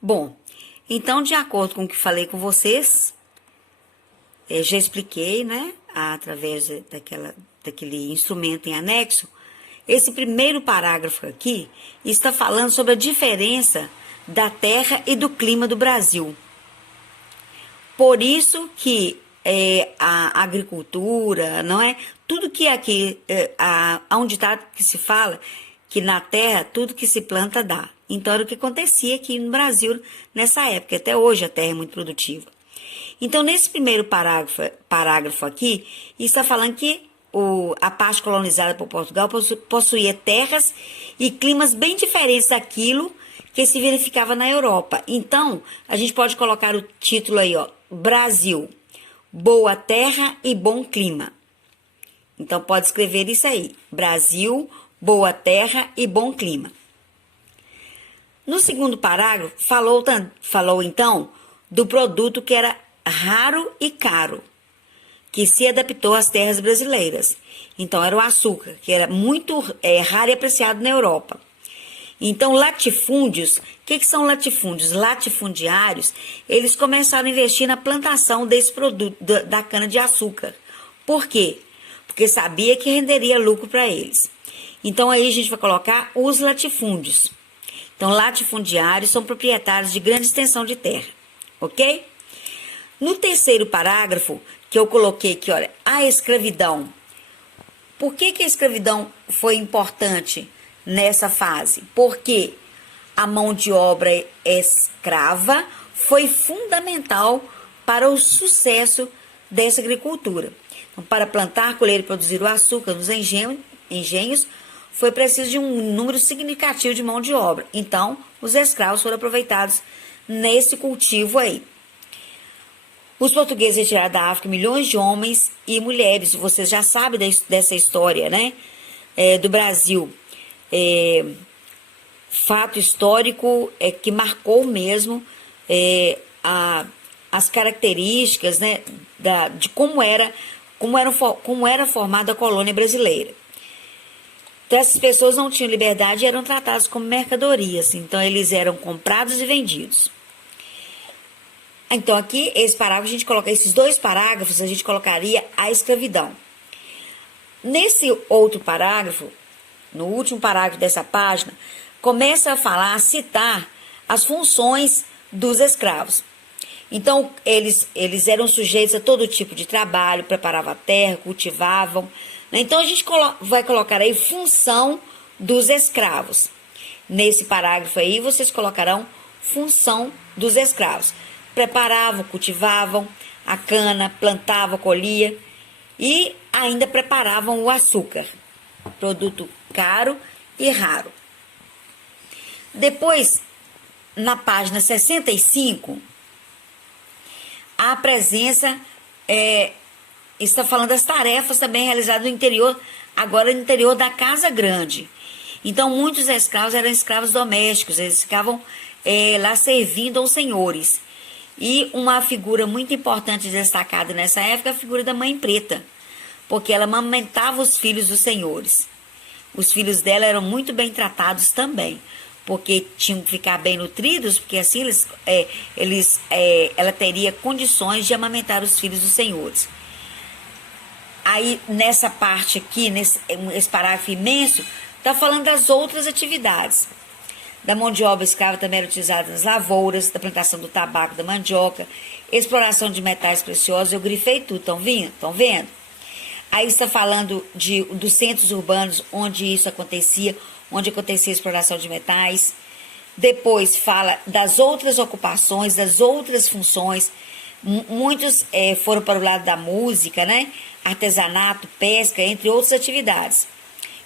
Bom, então, de acordo com o que falei com vocês, já expliquei, né, através daquele instrumento em anexo, esse primeiro parágrafo aqui está falando sobre a diferença da terra e do clima do Brasil. Por isso que a agricultura, não é? Tudo que aqui, há um ditado que se fala que na terra tudo que se planta dá. Então era o que acontecia aqui no Brasil nessa época, até hoje a terra é muito produtiva. Então nesse primeiro parágrafo aqui, está falando que a parte colonizada por Portugal possuía terras e climas bem diferentes daquilo que se verificava na Europa. Então, a gente pode colocar o título aí, ó, Brasil, boa terra e bom clima. Então, pode escrever isso aí, Brasil, boa terra e bom clima. No segundo parágrafo, falou então do produto que era raro e caro, que se adaptou às terras brasileiras. Então, era o açúcar, que era muito raro e apreciado na Europa. Então, latifúndios, o que são latifúndios? Latifundiários, eles começaram a investir na plantação desse produto, da cana-de-açúcar. Por quê? Porque sabia que renderia lucro para eles. Então, aí a gente vai colocar os latifúndios. Então, latifundiários são proprietários de grande extensão de terra, ok? No terceiro parágrafo, que eu coloquei aqui, olha, a escravidão. Por que a escravidão foi importante nessa fase? Porque a mão de obra escrava foi fundamental para o sucesso dessa agricultura. Então, para plantar, colher e produzir o açúcar nos engenhos, foi preciso de um número significativo de mão de obra. Então, os escravos foram aproveitados nesse cultivo aí. Os portugueses retiraram da África milhões de homens e mulheres. Vocês já sabem dessa história, né? Do Brasil. Fato histórico que marcou mesmo as características, né, de como era formada a colônia brasileira. Então, essas pessoas não tinham liberdade e eram tratadas como mercadorias. Então, eles eram comprados e vendidos. Então, aqui, esses dois parágrafos, a gente colocaria a escravidão. Nesse outro parágrafo, no último parágrafo dessa página, começa a citar as funções dos escravos. Então, eles eram sujeitos a todo tipo de trabalho, preparavam a terra, cultivavam. Então, a gente vai colocar aí função dos escravos. Nesse parágrafo aí, vocês colocarão função dos escravos. Preparavam, cultivavam a cana, plantavam, colhia e ainda preparavam o açúcar, produto caro e raro. Depois, na página 65, a presença está falando das tarefas também realizadas no interior, agora no interior da casa grande. Então, muitos escravos eram escravos domésticos, eles ficavam lá servindo aos senhores. E uma figura muito importante destacada nessa época é a figura da mãe preta, porque ela amamentava os filhos dos senhores. Os filhos dela eram muito bem tratados também, porque tinham que ficar bem nutridos, porque assim ela teria condições de amamentar os filhos dos senhores. Aí, nessa parte aqui, esse parágrafo imenso, está falando das outras atividades. Da mão de obra escrava também era utilizada nas lavouras, da plantação do tabaco, da mandioca, exploração de metais preciosos. Eu grifei tudo, estão vendo? Aí está falando dos centros urbanos onde isso acontecia, onde acontecia a exploração de metais. Depois fala das outras ocupações, das outras funções. Muitos foram para o lado da música, né? Artesanato, pesca, entre outras atividades,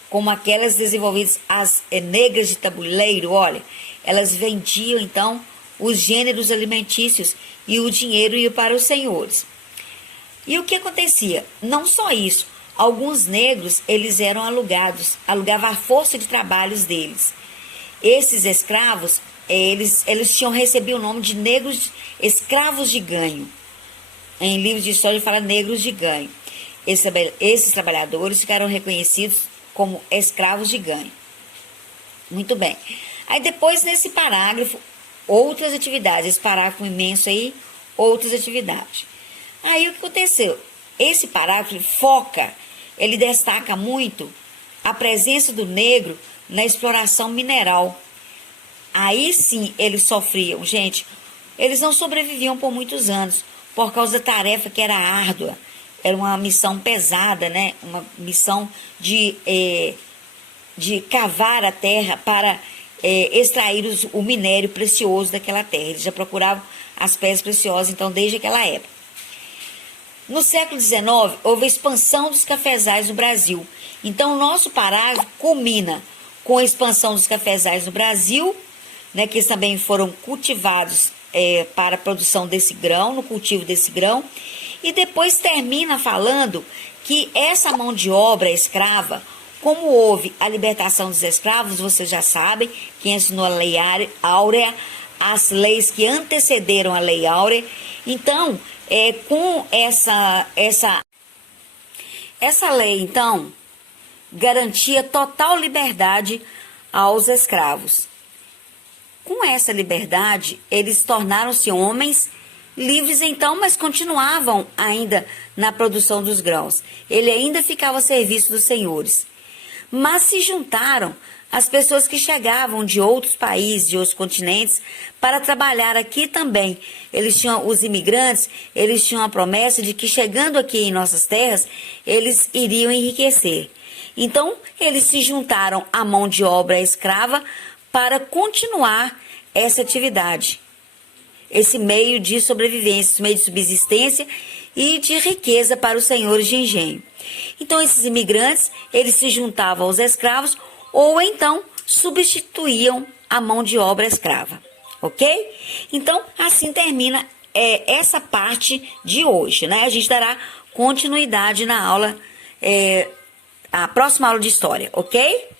como aquelas desenvolvidas as negras de tabuleiro. Olha, elas vendiam então os gêneros alimentícios e o dinheiro ia para os senhores. E o que acontecia? Não só isso, alguns negros eles eram alugavam a força de trabalhos deles. Esses escravos, eles recebiam o nome de escravos de ganho. Em livros de história fala negros de ganho. Esses trabalhadores ficaram reconhecidos como escravos de ganho. Muito bem. Aí depois, nesse parágrafo, outras atividades. Esse parágrafo imenso aí, outras atividades. Aí o que aconteceu? Esse parágrafo ele destaca muito a presença do negro na exploração mineral. Aí sim eles sofriam, gente, eles não sobreviviam por muitos anos, por causa da tarefa que era árdua, era uma missão pesada, né? Uma missão de cavar a terra para extrair o minério precioso daquela terra. Eles já procuravam as pedras preciosas, então, desde aquela época. No século XIX, houve a expansão dos cafezais no Brasil. Então, o nosso parágrafo culmina com a expansão dos cafezais no Brasil, né, que eles também foram cultivados para a produção desse grão, no cultivo desse grão, e depois termina falando que essa mão de obra escrava, como houve a libertação dos escravos, vocês já sabem, quem ensinou a Lei Áurea, as leis que antecederam a Lei Áurea. Então, com essa lei, então, garantia total liberdade aos escravos. Com essa liberdade, eles tornaram-se homens livres então, mas continuavam ainda na produção dos grãos. Ele ainda ficava a serviço dos senhores. Mas se juntaram as pessoas que chegavam de outros países, de outros continentes, para trabalhar aqui também. Os imigrantes, eles tinham a promessa de que chegando aqui em nossas terras, eles iriam enriquecer. Então, eles se juntaram à mão de obra escrava para continuar essa atividade, esse meio de sobrevivência, esse meio de subsistência e de riqueza para os senhores de engenho. Então, esses imigrantes, eles se juntavam aos escravos ou então substituíam a mão de obra escrava, ok? Então, assim termina essa parte de hoje, né? A gente dará continuidade na aula, a próxima aula de história, ok?